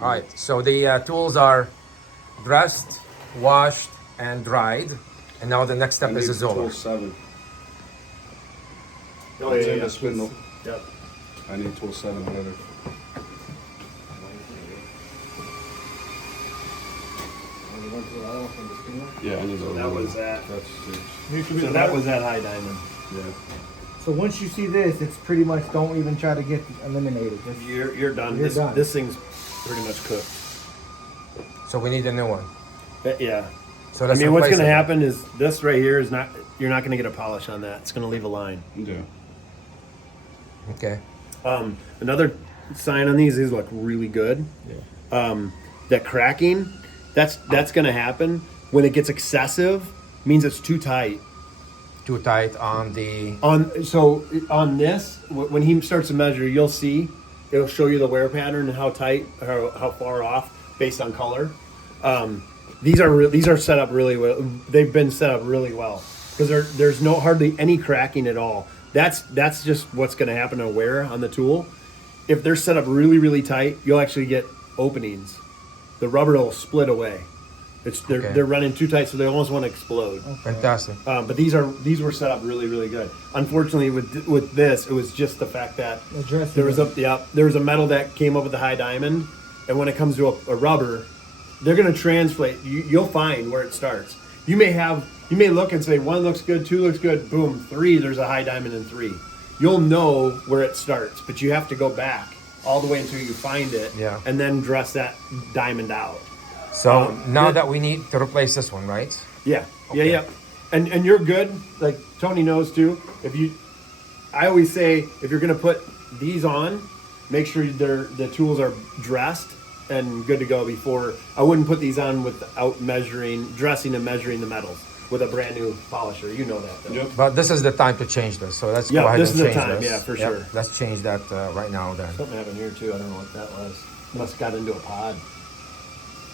All right, so the tools are dressed, washed, and dried. And now the next step is a Zoller. Tool 7. Oh, It's yeah, in yeah. the spindle. Yep. I need tool 7 leather. Yeah, I need So the that leather. was that. That's So that was that high diamond. yeah. So once you see this, it's pretty much don't even try to get eliminated. Just, You're done. You're this done. this thing's pretty much cooked. So we need a new one. Yeah. So I let's mean, what's replace going to it. happen is this right here is not. You're not going to get a polish on that. It's going to leave a line. Yeah. Okay. Another sign on these look really good. That cracking, that's going to happen when it gets excessive. Means it's too tight. Too tight on the. On this, when he starts to measure, you'll see it'll show you the wear pattern and how tight or how far off based on color. These are set up really well. They've been set up really well because there's hardly any cracking at all. That's just what's going to happen on wear on the tool. If they're set up really, really tight, you'll actually get openings. The rubber will split away. They're running too tight, so they almost want to explode. Fantastic. But these were set up really, really good. Unfortunately, with this, it was just the fact that there was a metal that came up with the high diamond, and when it comes to a rubber, they're going to translate. You'll find where it starts. You may look and say 1 looks good, 2 looks good, boom, 3 there's a high diamond in 3. You'll know where it starts, but you have to go back all the way until you find it, and then dress that diamond out. So now that we need to replace this one, right? Yeah, Okay. yeah. And you're good. Like Tony knows too. I always say if you're gonna put these on, make sure the tools are dressed and good to go before. I wouldn't put these on without dressing and measuring the metals with a brand new polisher. You know that though. Yep. But this is the time to change this. So let's go ahead this and is the change time. this. Yeah, for sure. Let's change that right now then. Something happened here too. I don't know what that was. Must have got into a pod.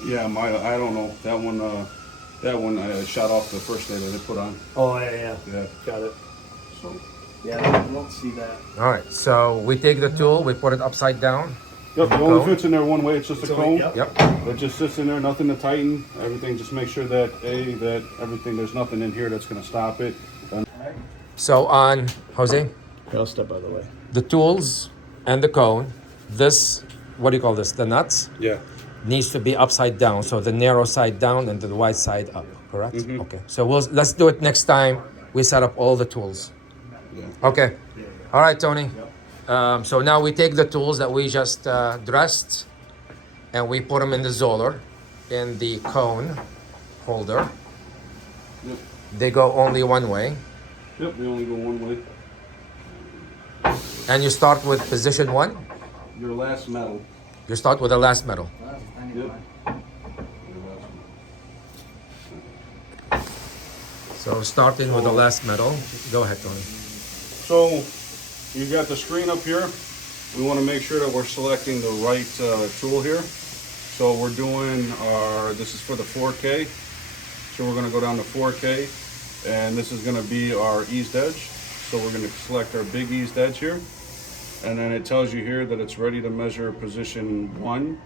Yeah, I don't know. That one I shot off the first day that they put on. Oh yeah. Yeah. Got it. So yeah, I don't see that. All right. So we take the tool, we put it upside down. Yep, it Cone. only fits in there one way. It's just a cone. Yep. It just sits in there, nothing to tighten. Everything, just make sure that there's nothing in here that's going to stop it. So on Jose, I'll step by the way. the tools and the cone, this, what do you call this? The nuts Yeah. needs to be upside down. So the narrow side down and the wide side up. Correct? Mm-hmm. Okay. So let's do it next time we set up all the tools. Yeah. Okay. All right, Tony. So now we take the tools that we just dressed and we put them in the Zoller, in the cone holder. Yep. They go only one way. Yep. They only go one way. And you start with position 1. Your last metal. You start with the last metal. Yep. So starting with the last metal. Go ahead, Tony. So you've got the screen up here. We want to make sure that we're selecting the right tool here. So we're doing this is for the 4K. So we're going to go down to 4K, and this is going to be our eased edge. So we're going to select our big eased edge here. And then it tells you here that it's ready to measure position 1,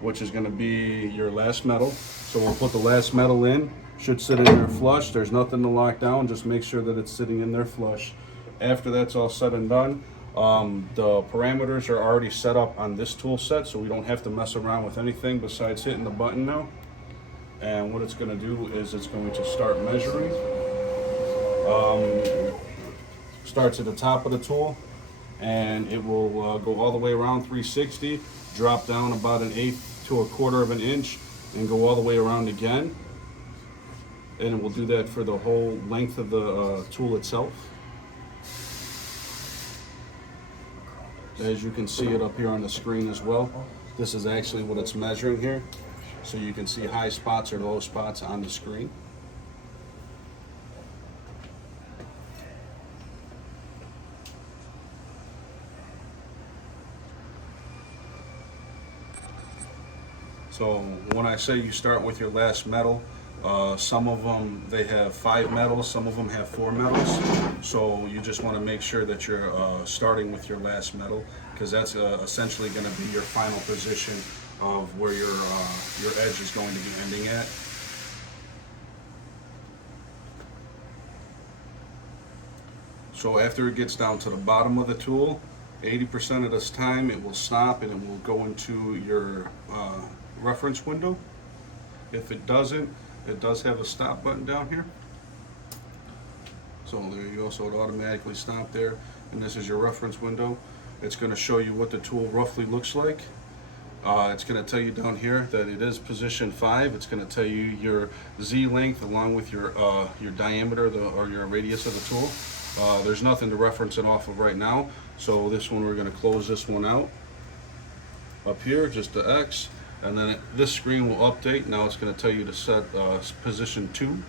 which is going to be your last metal. So we'll put the last metal in. Should sit in there flush. There's nothing to lock down. Just make sure that it's sitting in there flush. After that's all said and done, the parameters are already set up on this tool set, so we don't have to mess around with anything besides hitting the button now. And what it's going to do is it's going to start measuring. Starts at the top of the tool, and it will go all the way around 360, drop down about 1/8 to 1/4 of an inch, and go all the way around again. And it will do that for the whole length of the tool itself. As you can see it up here on the screen as well, this is actually what it's measuring here. So you can see high spots or low spots on the screen. So when I say you start with your last metal, some of them, they have 5 metals, some of them have 4 metals. So you just want to make sure that you're starting with your last metal, because that's essentially going to be your final position of where your edge is going to be ending at. So after it gets down to the bottom of the tool, 80% of this time it will stop and it will go into your reference window. If it doesn't, it does have a stop button down here. So there you go, so it automatically stopped there, and this is your reference window. It's going to show you what the tool roughly looks like. It's going to tell you down here that it is position 5. It's going to tell you your Z length along with your diameter or your radius of the tool. There's nothing to reference it off of right now, so this one we're going to close this one out. Up here, just the X, and then this screen will update. Now it's going to tell you to set position 2.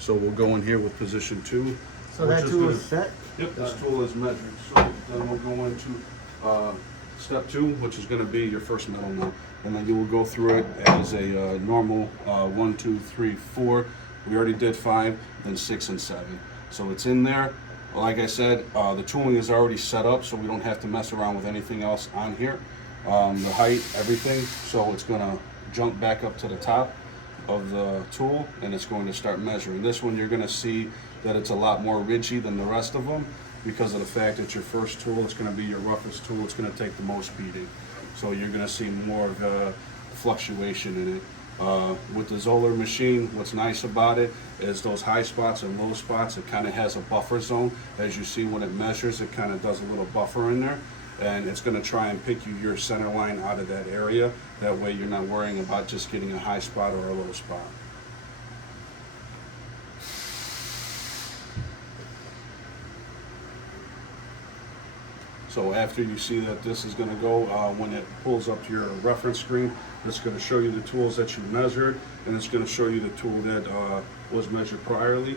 So we'll go in here with position 2. So that tool is set? Yep, this tool is measured. So then we'll go into step 2, which is going to be your first metal mill. And then you will go through it as a normal 1, 2, 3, 4. We already did 5, then 6 and 7. So it's in there. Like I said, the tooling is already set up, so we don't have to mess around with anything else on here. The height, everything. So it's going to jump back up to the top of the tool, and it's going to start measuring. This one you're going to see that it's a lot more ridgy than the rest of them because of the fact that your first tool, it's going to be your roughest tool. It's going to take the most beating. So you're going to see more of a fluctuation in it. With the Zoller machine, what's nice about it is those high spots and low spots, it kind of has a buffer zone. As you see when it measures, it kind of does a little buffer in there, and it's going to try and pick you your center line out of that area. That way you're not worrying about just getting a high spot or a low spot. So after you see that this is going to go, when it pulls up to your reference screen, it's going to show you the tools that you measured, and it's going to show you the tool that was measured priorly.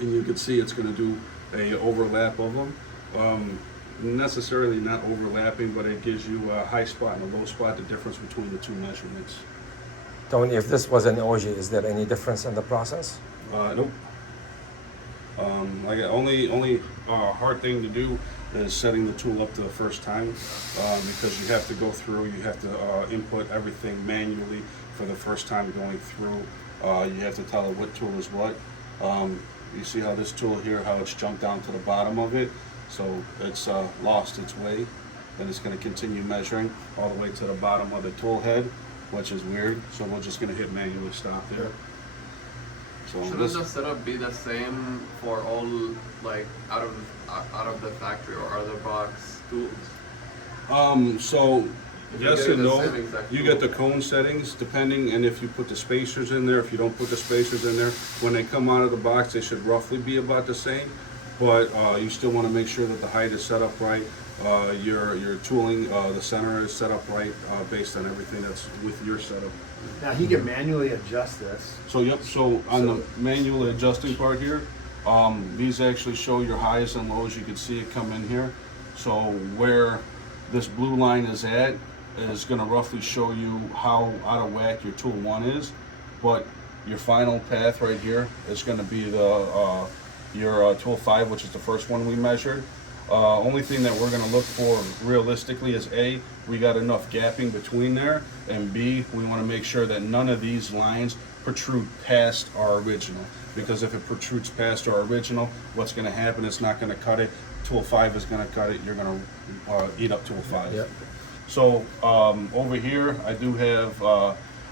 And you can see it's going to do a overlap of them. Necessarily not overlapping, but it gives you a high spot and a low spot, the difference between the two measurements. Tony, if this was an OG, is there any difference in the process? Nope. Like only hard thing to do is setting the tool up the first time, because you have to go through, you have to input everything manually for the first time going through. You have to tell it what tool is what. You see how this tool here, how it's jumped down to the bottom of it, so it's lost its way, and it's going to continue measuring all the way to the bottom of the tool head, which is weird. So we're just going to hit manually stop there. So shouldn't the setup be the same for all, like out of the factory or other box tools? So yes and no. You tool. get the cone settings depending, and if you put the spacers in there, if you don't put the spacers in there, when they come out of the box, they should roughly be about the same. But you still want to make sure that the height is set up right. Your tooling, the center is set up right based on everything that's with your setup. Now he can manually adjust this. So yep, so on the manual adjusting part here, these actually show your highs and lows. You can see it come in here. So where this blue line is at is going to roughly show you how out of whack your tool 1 is, but your final path right here is going to be the your tool 5, which is the first one we measured. Only thing that we're going to look for realistically is A, we got enough gapping between there, and B, we want to make sure that none of these lines protrude past our original, because if it protrudes past our original, what's going to happen, it's not going to cut it. Tool 5 is going to cut it. You're going to eat up tool 5. Yep. So over here I do have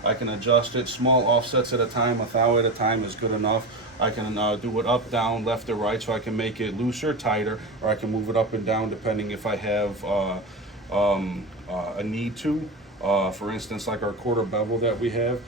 I can adjust it small offsets at a time, a thou at a time is good enough. I can do it up, down, left or right, so I can make it looser, tighter, or I can move it up and down depending if I have a need to. For instance, like our quarter bevel that we have,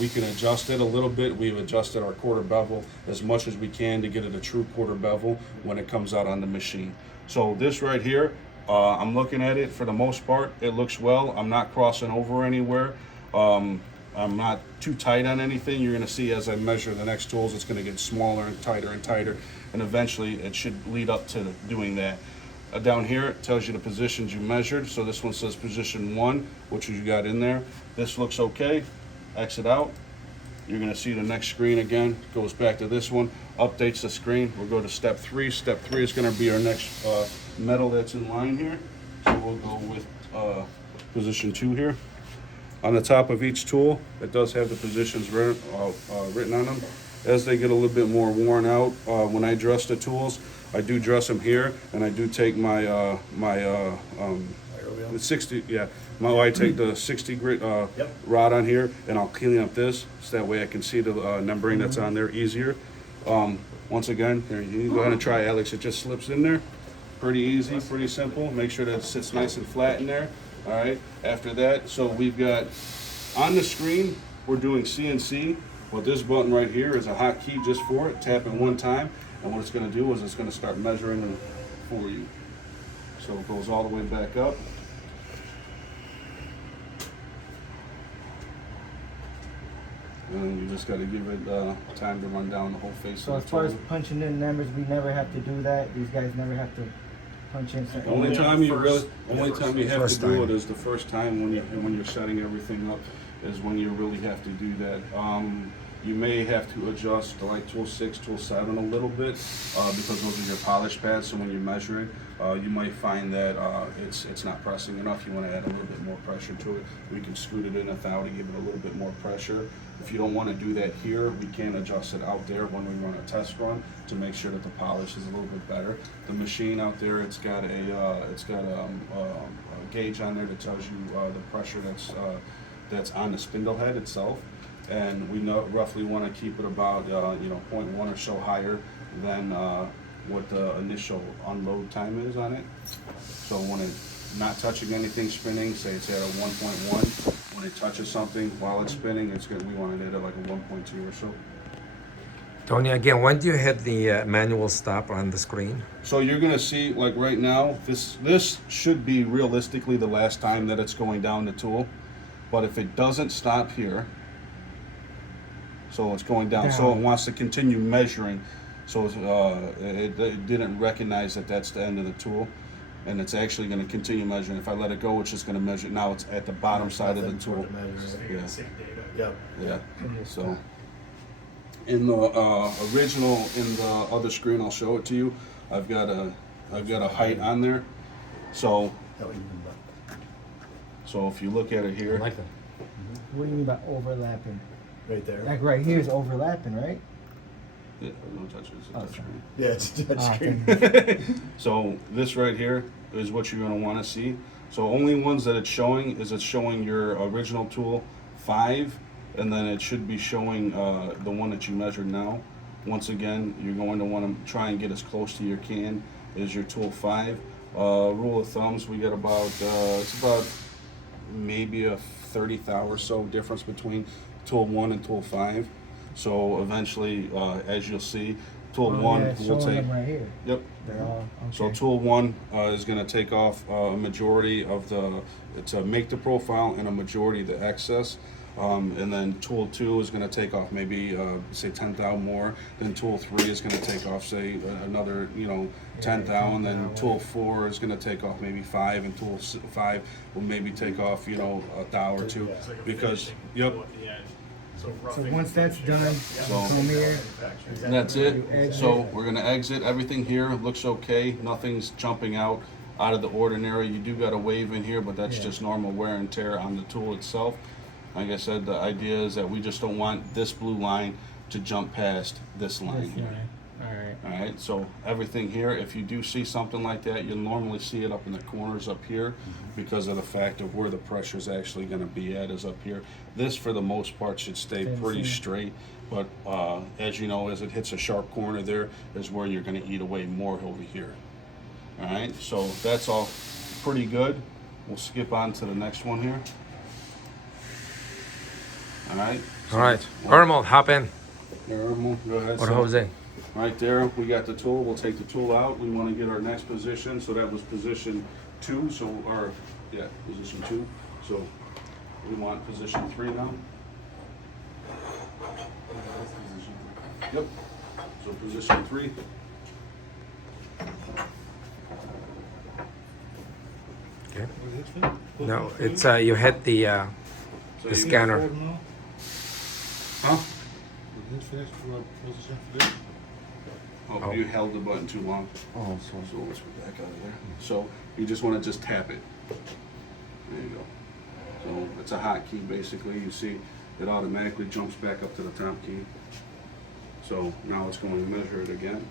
we can adjust it a little bit. We've adjusted our quarter bevel as much as we can to get it a true quarter bevel when it comes out on the machine. So this right here, I'm looking at it, for the most part, it looks well. I'm not crossing over anywhere. I'm not too tight on anything. You're going to see as I measure the next tools, it's going to get smaller and tighter, and eventually it should lead up to doing that. Down here it tells you the positions you measured. So this one says position 1, which you got in there. This looks okay. Exit out. You're going to see the next screen again. Goes back to this one, updates the screen. We'll go to step 3. Step 3 is going to be our next metal that's in line here. So we'll go with position 2 here. On the top of each tool, it does have the positions written on them. As they get a little bit more worn out, when I dress the tools, I do dress them here, and I do take my the 60, yeah. I take the 60 grit rod on here, and I'll clean up this, so that way I can see the numbering that's on there easier. Once again, here, you can go ahead and try, Alex. It just slips in there. Pretty easy, pretty simple. Make sure that it sits nice and flat in there. All right. After that, so we've got on the screen, we're doing CNC. Well, this button right here is a hotkey just for it. Tap it one time, and what it's going to do is it's going to start measuring for you. So it goes all the way back up. And you just got to give it time to run down the whole face. So of as the far as tool. punching in numbers, we never have to do that. These guys never have to punch in. The only time you have First to do time. it is the first time when you're setting everything up, is when you really have to do that. You may have to adjust to like tool 6, tool 7 a little bit because those are your polish pads. So when you're measuring, you might find that it's not pressing enough. You want to add a little bit more pressure to it. We can scoot it in a thou to give it a little bit more pressure. If you don't want to do that here, we can adjust it out there when we run a test run to make sure that the polish is a little bit better. The machine out there, it's got a gauge on there that tells you the pressure that's on the spindle head itself, and we roughly want to keep it about 0.1 or so higher than what the initial unload time is on it. So when it's not touching anything spinning, say it's at a 1.1. When it touches something while it's spinning, we want it at like a 1.2 or so. Tony, again, when do you hit the manual stop on the screen? So you're gonna see, like right now, this should be realistically the last time that it's going down the tool. But if it doesn't stop here, so it's going down, so it wants to continue measuring. So it didn't recognize that that's the end of the tool, and it's actually going to continue measuring. If I let it go, it's just going to measure. Now it's at the bottom side of the tool. Yep. Yeah. So in the original, in the other screen, I'll show it to you. I've got a height on there. So if you look at it here, I like that. What do you mean by overlapping? Right there. Like right here is overlapping, right? yeah, no touch it, it's a Oh, touch sorry. screen. Yeah, it's a touch Ah, screen. thank you. So this right here is what you're going to want to see. So only ones that it's showing is it's showing your original tool 5, and then it should be showing the one that you measured now. Once again, you're going to want to try and get as close to your can as your tool 5. Rule of thumbs, we got about it's about maybe a 30th or so difference between tool 1 and tool 5. So eventually, as you'll see, tool 1 yeah, it's will showing take. them right here. Yep. They're all okay. So tool 1 is going to take off a majority of to make the profile and a majority of the excess. And then tool 2 is going to take off maybe say 10 thou more. Then tool 3 is going to take off say another 10 thou, and then tool 4 is going to take off maybe 5, and tool 5 will maybe take off a thou or 2 because yep. So once that's done, come here. And that's it. You exit. So we're gonna exit. Everything here looks okay. Nothing's jumping out of the ordinary. You do got a wave in here, but that's Yeah. just normal wear and tear on the tool itself. Like I said, the idea is that we just don't want this blue line to jump past this line This here. line. All right. All right, so everything here, if you do see something like that, you'll normally see it up in the corners up here because of the fact of where the pressure is actually going to be at is up here. This, for the most part, should stay pretty straight, but as you know, as it hits a sharp corner there is where you're going to eat away more over here. All right, so that's all pretty good. We'll skip on to the next one here. All right. All right. Ermal, hop in. Here, Ermal, go ahead. Or So- Jose. Right there, we got the tool. We'll take the tool out. We want to get our next position. So that was position 2. Position 2. So we want position 3 now. Yep. So position 3. Okay. No, it's you hit the So the you- scanner. Huh? Oh. Oh, you held the button too long. Oh, So let's go back out of there. So you just want to just tap it. There you go. So it's a hotkey basically. You see it automatically jumps back up to the top key. So now it's going to measure it again.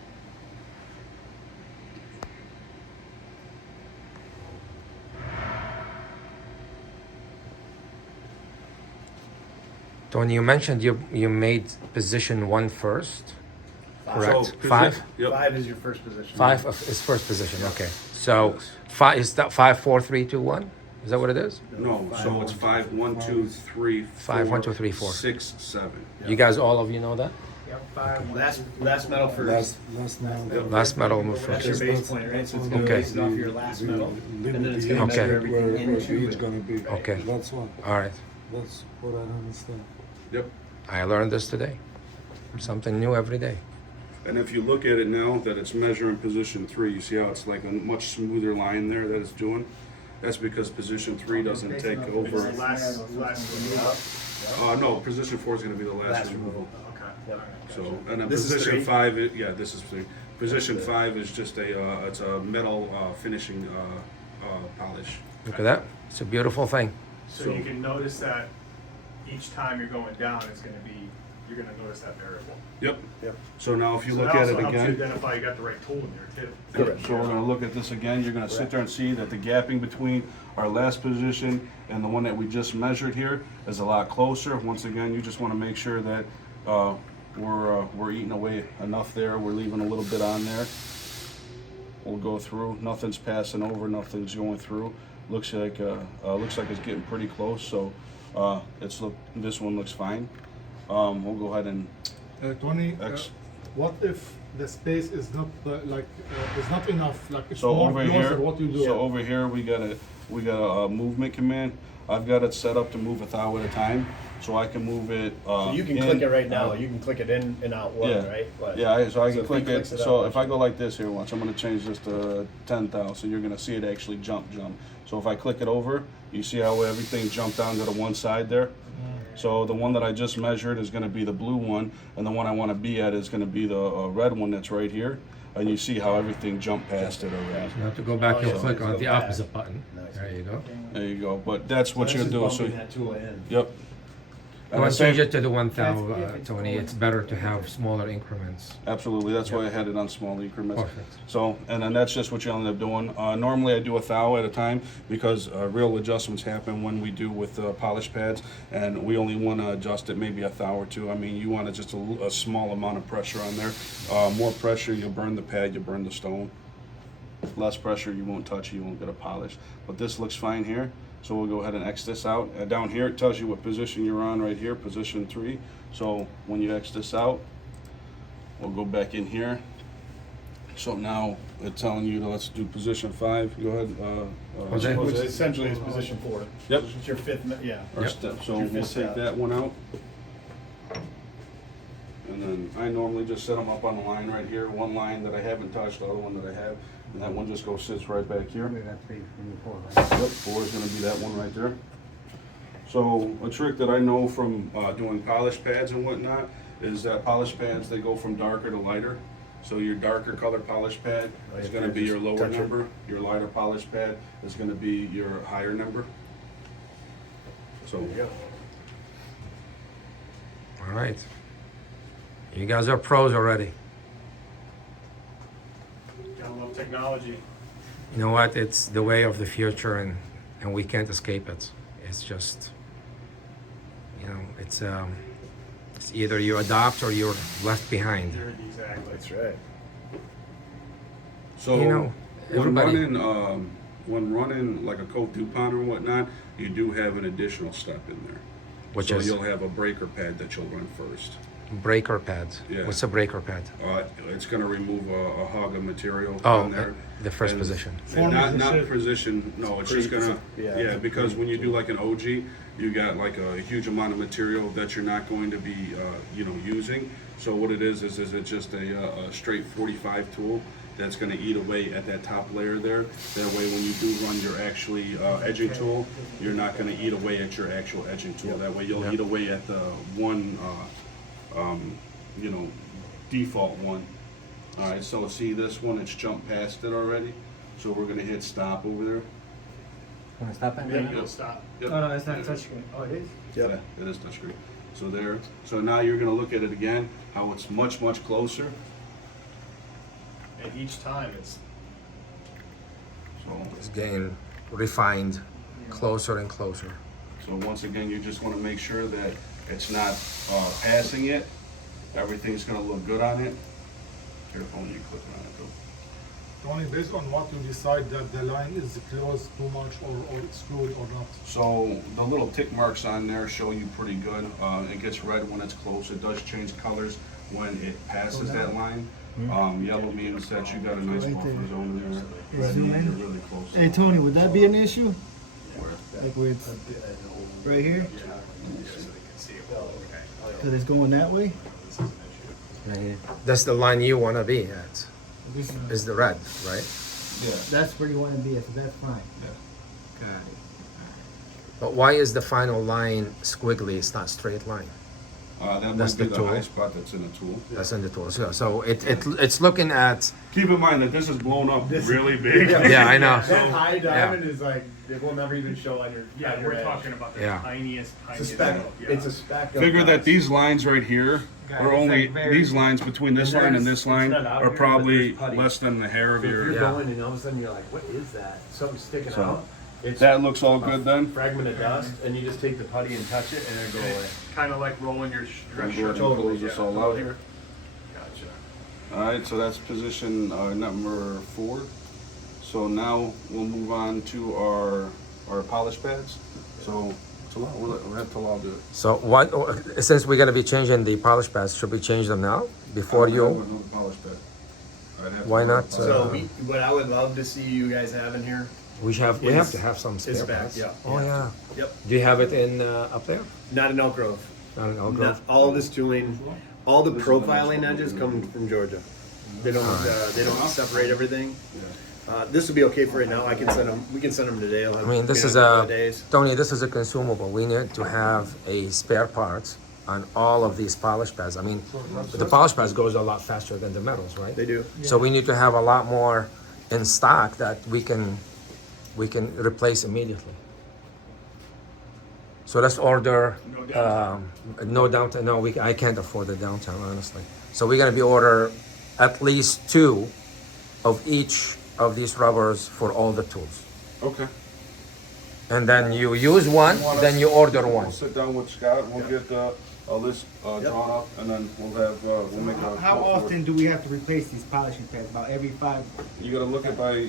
Tony, you mentioned you made position 1 first, correct? So, 5? Yep. 5 is your first position. 5 is first position. Okay. So 5 is that 5, 4, 3, 2, 1? Is that what it is? No, so it's 5, 1, 2, 3, 4, 5, 1, 2, 3, 4. 6, 7. You guys, all of you know that? Yep, 5. Last metal first. Last now. Last metal move That's your first. base point, right? So it's gonna Okay. base it off your last metal, and then it's gonna Okay. measure everything Where into it's it. gonna be. Okay. That's one. All right. That's what I understand. Yep. I learned this today. Something new every day. And if you look at it now that it's measuring position 3, you see how it's like a much smoother line there that it's doing? That's because position 3 doesn't take over. No, position 4 is going to be the last removal. So, and then This is position 3? 5, yeah, this is 3. Position 5 is just it's a metal finishing polish. Look at that. It's a beautiful thing. So you can notice that each time you're going down, you're gonna notice that variable. Yep. Yep. So now if you So look that at also it helps you again. identify you got the right tool in there too. Correct. So we're going to look at this again. You're going to sit there and see that the gapping between our last position and the one that we just measured here is a lot closer. Once again, you just want to make sure that we're eating away enough there. We're leaving a little bit on there. We'll go through. Nothing's passing over. Nothing's going through. Looks like it's getting pretty close. So this one looks fine. We'll go ahead and Tony, X. what if the space is not is not enough? Like it's So more over closer. here, What do you do? so over here we got a movement command. I've got it set up to move a thou at a time, so I can move it. So you can in, click it right now. out. You can click it in and out one, Yeah. right? But- Yeah, so I So can if click he it. clicks it So up, if I go like this here, watch. I'm going to change this to 10,000. So you're going to see it actually jump. So if I click it over, you see how everything jumped down to the one side there. So the one that I just measured is going to be the blue one, and the one I want to be at is going to be the red one that's right here. And you see how everything jumped past it already. You have to go back Oh, and yeah. click on the Go back. opposite button. Nice. There you go. There you go. But that's what So you're this doing. is So bumping that tool in. yep. You And want the to change same- it to the 1,000, Tony. It's better to have smaller increments. Absolutely, that's why I had it on small increments. Perfect. So, and then that's just what you end up doing. Normally I do a thou at a time because real adjustments happen when we do with polish pads, and we only want to adjust it maybe a thou or two. I mean, you want just a small amount of pressure on there. More pressure, you'll burn the pad, you burn the stone. Less pressure, you won't touch it, you won't get a polish. But this looks fine here. So we'll go ahead and X this out. Down here it tells you what position you're on right here, position 3. So when you X this out, we'll go back in here. So now it's telling you to let's do position 5. Go ahead. Jose. Which essentially is position 4. Yep. It's your fifth, yeah. Our Yep. step. So Your we'll fifth take step. that one out. And then I normally just set them up on the line right here. One line that I haven't touched, the other one that I have. And that one just sits right back here. Yep, 4 is going to be that one right there. So a trick that I know from doing polish pads and whatnot is that polish pads, they go from darker to lighter. So your darker colored polish pad is going to be your lower Touch it. number. Your lighter polish pad is going to be your higher number. So There you go. All right. You guys are pros already. Got a little technology. You know what? It's the way of the future, and we can't escape it. It's just, it's either you adopt or you're left behind. Exactly. That's right. So You know, when everybody- running like a Coke DuPont or whatnot, you do have an additional step in there. Which so is you'll have a breaker pad that you'll run first. breaker pads. Yeah. What's a breaker pad? It's going to remove a hog of material Oh, on there. the first And- position. and not Form position. No, it's just gonna Yeah. because when you do like an OG, you got like a huge amount of material that you're not going to be using. So what it is it's just a straight 45 tool that's going to eat away at that top layer there. That way, when you do run your actually edging tool, you're not going to eat away at your actual edging tool. That way, you'll Yep. eat away at the one, default one. All right, so see this one, it's jumped past it already. So we're going to hit stop over there. Wanna stop it? Then you'll stop. Oh, no, it's not touchscreen. Oh, it is? Yeah, it is touchscreen. So there, so now you're gonna look at it again, how it's much closer. And each time it's, So, It's getting refined, closer and closer. so once again, you just wanna make sure that it's not passing it. Everything's gonna look good on it. Careful when you click on it though. Only based on what you decide that the line is close too much or excluded or not. So the little tick marks on there show you pretty good. It gets red when it's close. It does change colors when it passes that line. Yellow means that you got a nice Right buffer there. zone in there. Yeah, Red zoom means in. you're really close. Hey, Tony, would that be an issue? Where? Like where it's right here? so they can see it. Okay. Because it's going that way? This is an issue. Right here. That's the line you want to be at, This is the red, right? Yeah. That's where you want to be at, so that's fine. Yeah. Got it. But why is the final line squiggly? It's not straight line. That That's might be the the high tool. spot that's in the tool. That's in the tools. Yeah. So it's looking at. Keep in mind that this is blown up really big. Yeah, I know. That high diamond Yeah. is like, it will never even show on your. Yeah, on your we're edge. talking about the Yeah. tiniest. It's a speck. Yeah. It's a speck. of Figure that dots. these lines right here Got are it. It's only, like very- these lines between this And line and there's- this line it's not out are here, probably but there's putty. less than the hair of So if you're your. Yeah. going and all of a sudden you're like, what is that? Something's sticking So, out. It's That looks all good then? fragment of dust, and you just take the putty and touch it, and it'll go away. Kind of like rolling your dress I'm shirt. going to close this all out here. Gotcha. Alright, so that's position number 4. So now we'll move on to our polish pads. So we'll have Talal do it. So what? Since we're gonna be changing the polish pads, should we change them now before I you? would do the polish pad. I'd have to Why do not, the polish So pad. what I would love to see you guys have in here. We have Is- to have some spare is back, pads. yeah, Oh yeah. yeah. Yep. Do you have it in up there? Not in Elk Grove. Not in Elk Not, Grove? all of this tooling, all the This is the next profiling one. edges come from Georgia. They don't separate everything. Yeah. This will be okay for right now. I can send them. We can send them today. I'll have, I mean, this we is have couple a of days. Tony. This is a consumable. We need to have a spare part on all of these polish pads. I mean, the polish pads goes a lot faster than the metals, right? They do. So we need to have a lot more in stock that we can replace immediately. So let's order. No downtime. No downtown. No, I can't afford the downtown, honestly. So we're gonna be order at least 2 of each of these rubbers for all the tools. Okay. And then you use one, then you order one. We'll sit down with Scott, we'll get a list drawn up, and then we'll have, we'll make a. How often do we have to replace these polishing pads? About every 5? You gotta look at by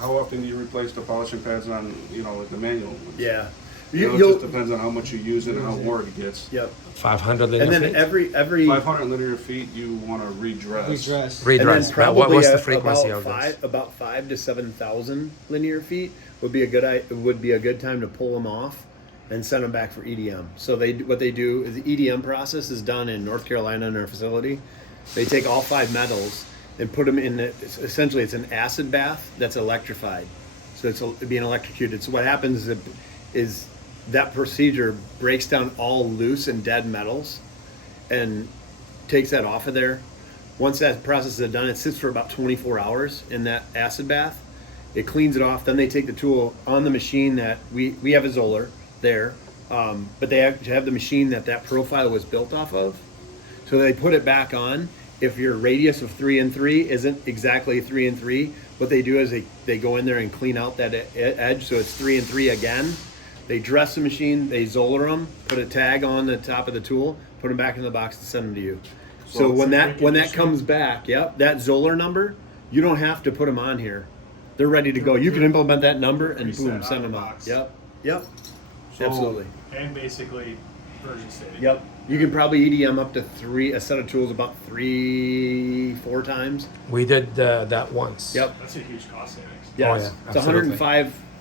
how often do you replace the polishing pads on, the manual ones? Yeah. It just depends on how much you use it and how worn it gets. Yep. 500 linear And then feet? every 500 linear feet, you wanna redress. Redress. and Redress. then probably What's the frequency of about this? about 5 to 7,000 linear feet would be a good time to pull them off and send them back for EDM. So what they do is the EDM process is done in North Carolina in our facility. They take all 5 metals and put them in essentially it's an acid bath that's electrified. So it's being electrocuted. So what happens is that procedure breaks down all loose and dead metals and takes that off of there. Once that process is done, it sits for about 24 hours in that acid bath. It cleans it off. Then they take the tool on the machine that we have a Zoller there, but they have the machine that profile was built off of. So they put it back on. If your radius of 3 and 3 isn't exactly 3 and 3, what they do is they go in there and clean out that edge so it's 3 and 3 again. They dress the machine, they Zoller them, put a tag on the top of the tool, put them back in the box and send them to you. So when that comes back, that Zoller number, you don't have to put them on here. They're ready to go. You can implement that number and Reset boom, out send of them the out. box. Yep. Absolutely. And basically version stated. Yep. You can probably EDM up to a set of tools about 3-4 times. We did that once. Yep. That's a huge cost savings. Yes. Oh, yeah, It's absolutely.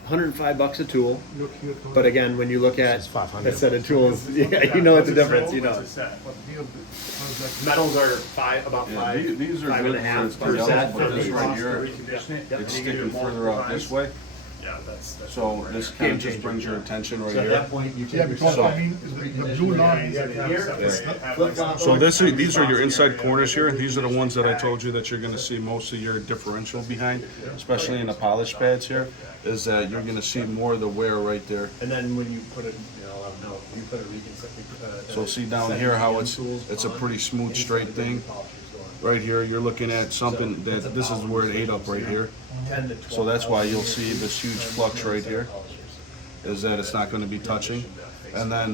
$105 a tool. Look here, Tony. But again, when you look at This is 500. a set of tools, yeah, you know what the What's a difference. sold? You know. What's a set? What deal was Metals are about Yeah, five. these are five good and a half for per yellow, set but for this the right cost. here, Recondition it. Yep. it's And you can do sticking further multiple out this times. way. Yeah, that's. So right this there. kind of just brings your attention right So at here. that point, you can. Yeah, because So- I mean, the blue line You have to have here separate- is have flip like flop. some- These are your inside corners here. These are the ones that I told you that you're gonna see most of your differential behind, especially in the polish pads here, is that you're gonna see more of the wear right there. And then when you put it, you put a So see down here how it's a pretty smooth, straight thing. Right here, you're looking at something that, this is where it ate up right here. So that's why you'll see this huge flux right here, is that it's not gonna be touching. And then,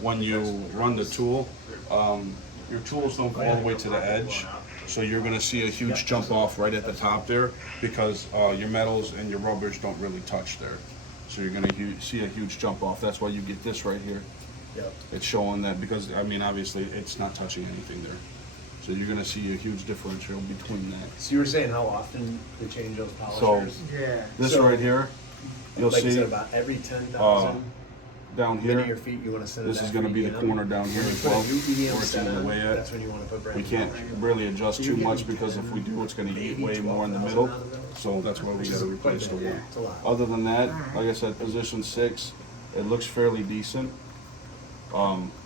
when you run the tool, your tools don't go all the way to the edge. So you're gonna see a huge jump off right at the top there, because, your metals and your rubbers don't really touch there. So you're gonna see a huge jump off. That's why you get this right here. It's showing that, because, I mean, obviously, it's not touching anything there. So you're gonna see a huge differential between that. So you were saying how often they change those So polishers? Yeah. this So- right here, you'll Like you see said, about every 10,000 down linear here, feet, you want to send it this is back gonna for be the EM. corner down here When you as put well, a new EM where it's set in the on, way at. that's when you want to put brand We new can't polishers. really adjust So too you're much, getting because if we do, it's gonna eat maybe way more in the 12,000 middle. out of those? So that's why we gotta replace the one. It's a lot. Other than that, like I said, position 6, it looks fairly decent.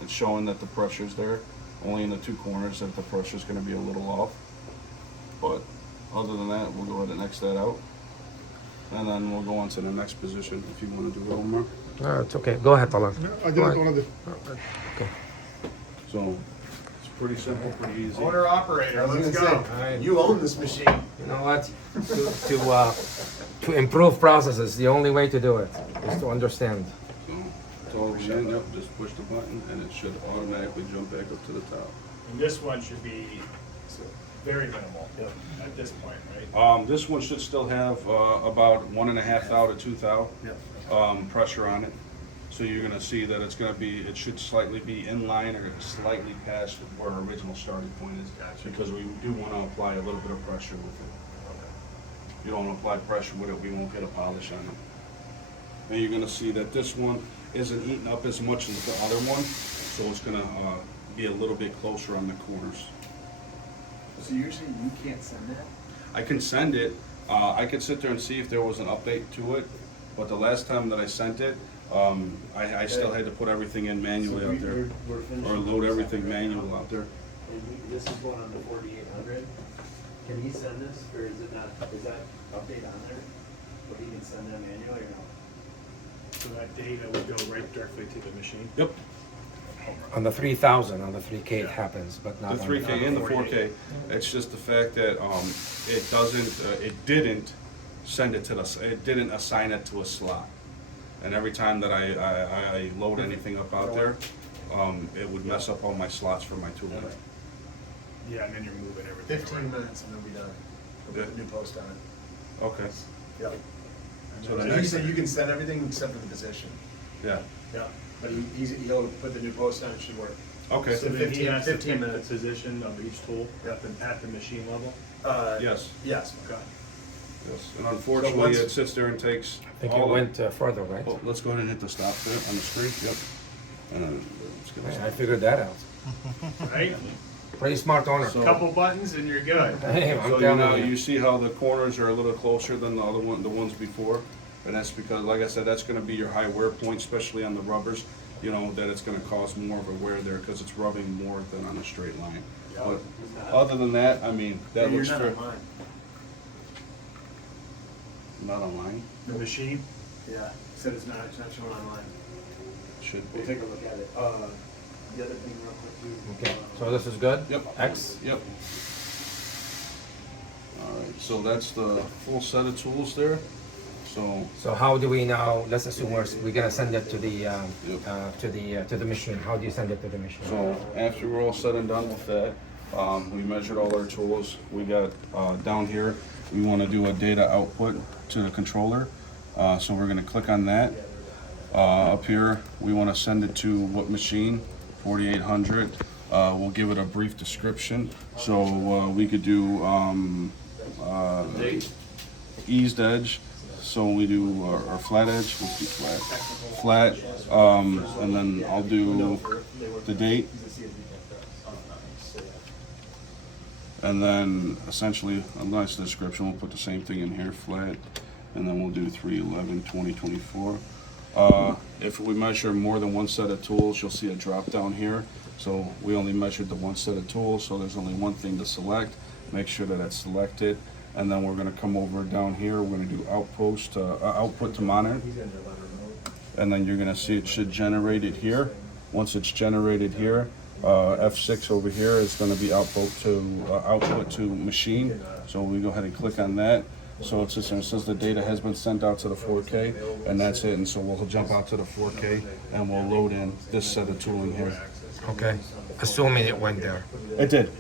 It's showing that the pressure's there, only in the 2 corners that the pressure's gonna be a little off. But other than that, we'll go ahead and X that out. And then we'll go on to the next position if you wanna do it, Omar. No, it's okay. Go ahead, Talal. I Go didn't ahead. want to. So, it's pretty simple, pretty easy. Owner operator, I was let's gonna go. say, you own this machine. You know what? To improve processes, the only way to do it is to understand. So, it's all in, yep, just push the button and it should automatically jump back up to the top. And this one should be very minimal at this point, right? This one should still have about 1.5 thou to 2 thou pressure on it. So you're gonna see that it's gonna be, it should slightly be in line or slightly past where our original starting point is. Because we do wanna apply a little bit of pressure with it. If you don't apply pressure with it, we won't get a polish on it. And you're gonna see that this one isn't eating up as much as the other one, so it's gonna be a little bit closer on the corners. So usually you can't send that? I can send it. I could sit there and see if there was an update to it, but the last time that I sent it, I still had to put everything in manually out there, or load everything manual out there. And this is going on to 4800. Can he send this, or is it not, is that update on there? But he can send that manually or no? So that data would go right directly to the machine. Yep, On the 3000, on the 3K it happens, but not the on 3K and the 4K. It's just the fact that it doesn't, it didn't send it to it didn't assign it to a slot. And every time that I load anything up out there, it would mess up all my slots for my tool. Yeah, and then you're moving everything. 15 minutes and they'll be done. We'll put a new post on it. Okay. Yep. So the And he next, said you can send everything except for the position. yeah, Yeah. But he'll put the new post on, it should work. okay, So then he 15 has to 15 pick the minutes. position of each tool Yep. at the machine level? yes, Yes. Okay. yes. And unfortunately, once- it sits there and takes I think it all of went further, right? Oh, let's go ahead and hit the stop there on the screen, yep. And then, let's get this. I figured that out. Right? Pretty smart owner. So- Couple buttons and you're good. Hey, I'm So you know, telling you you. see how the corners are a little closer than the other one, the ones before? And that's because, like I said, that's gonna be your high wear point, especially on the rubbers. You know, that it's gonna cause more of a wear there, cause it's rubbing more than on a straight line. But other than that, I mean, that You're looks not fair. online. Not online, The machine? Yeah. Said it's not showing online. should We'll be. take a look at it. The other thing real quick too. Okay, so this is good? Yep. X? Yep. Alright, so that's the full set of tools there. So, So how do we now, let's assume we're gonna send it to the, to the machine. How do you send it to the machine? So after we're all said and done with that, we measured all our tools. We got down here, we want to do a data output to the controller. So we're going to click on that. Up here, we want to send it to what machine? 4800. We'll give it a brief description. So we could do eased edge. So when we do our flat edge, let's do flat, and then I'll do the date, and then essentially a nice description. We'll put the same thing in here, flat, and then we'll do 3/11/2024. If we measure more than one set of tools, you'll see a drop down here. So we only measured the one set of tools, so there's only one thing to select. Make sure that it's selected, and then we're going to come over down here. We're going to do output to monitor, and then you're going to see it should generate it here. Once it's generated here, F6 over here is going to be output to machine. So we go ahead and click on that. So it says the data has been sent out to the 4K, and that's it. And so we'll jump out to the 4K, and we'll load in this set of tooling here. Okay. Assuming it went there. It did.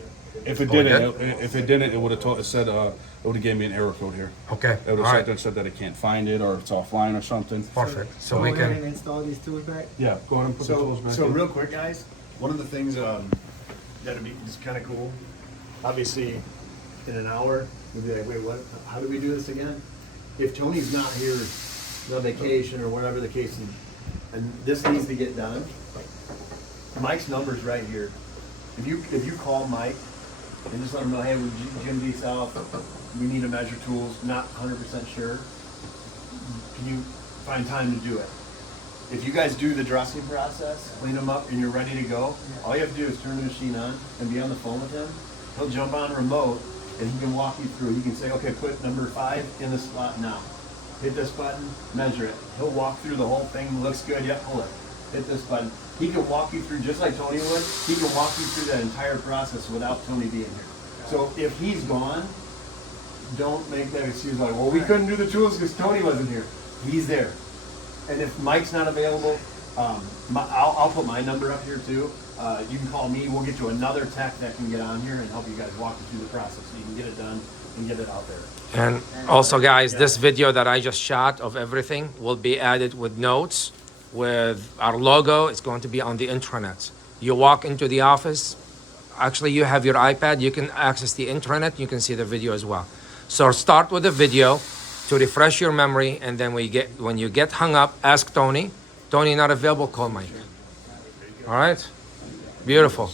If it Oh, it didn't, it would have said it would have gave me an error code here. Okay. It would All have right. said, said that it can't find it or it's offline or something. Perfect. So Go we ahead can. and install these tools back. Yeah, go ahead and put the tools back So in. real quick, guys, one of the things that'd be just kind of cool. Obviously, in an hour, we'll be like, wait, what? How do we do this again? If Tony's not here on vacation or whatever the case is, and this needs to get done, Mike's number's right here. If you call Mike and just let him know, hey, we're Jim D South, we need to measure tools, not 100% sure. Can you find time to do it? If you guys do the dressing process, clean them up, and you're ready to go, all you have to do is turn the machine on and be on the phone with him. He'll jump on remote, and he can walk you through. You can say, okay, put number 5 in the slot now. Hit this button, measure it. He'll walk through the whole thing. Looks good, yep, pull it. Hit this button. He can walk you through, just like Tony would, he can walk you through that entire process without Tony being here. So if he's gone, don't make that excuse like, well, we couldn't do the tools because Tony wasn't here. He's there. And if Mike's not available, I'll put my number up here too. You can call me. We'll get you another tech that can get on here and help you guys walk you through the process so you can get it done and get it out there. And also, guys, this video that I just shot of everything will be added with notes, with our logo. It's going to be on the intranet. You walk into the office. Actually, you have your iPad. You can access the intranet. You can see the video as well. So start with the video to refresh your memory, and then when you get hung up, ask Tony. Tony not available, call Mike. All right? Beautiful.